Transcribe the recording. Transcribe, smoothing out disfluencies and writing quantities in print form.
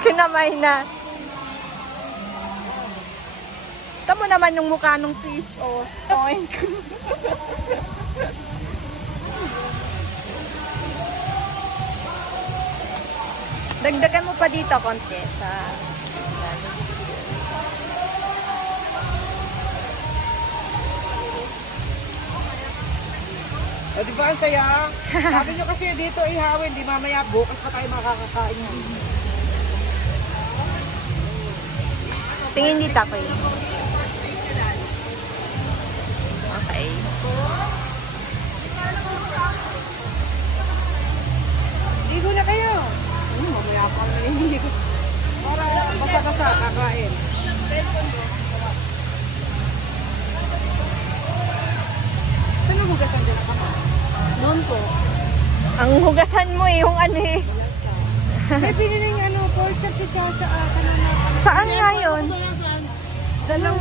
Kinamay na. Tamo naman yung mukha ng fish, oh. Oink. Dagdagan mo pa dito konti sa... O, di ba ang saya? Sabi nyo kasi dito ihawin, di mamaya bukas pa tayo makakakain yan. Tingin dito ako eh. Okay. Ligo na kayo. Mamaya pa ang naliligo. Para basa-basa, kakain. Saan ang hugasan dyan ako? Noon po. Ang hugasan mo eh, yung ano eh. May piniling pork chop si Shasha kanina. Saan nga yun? Dalang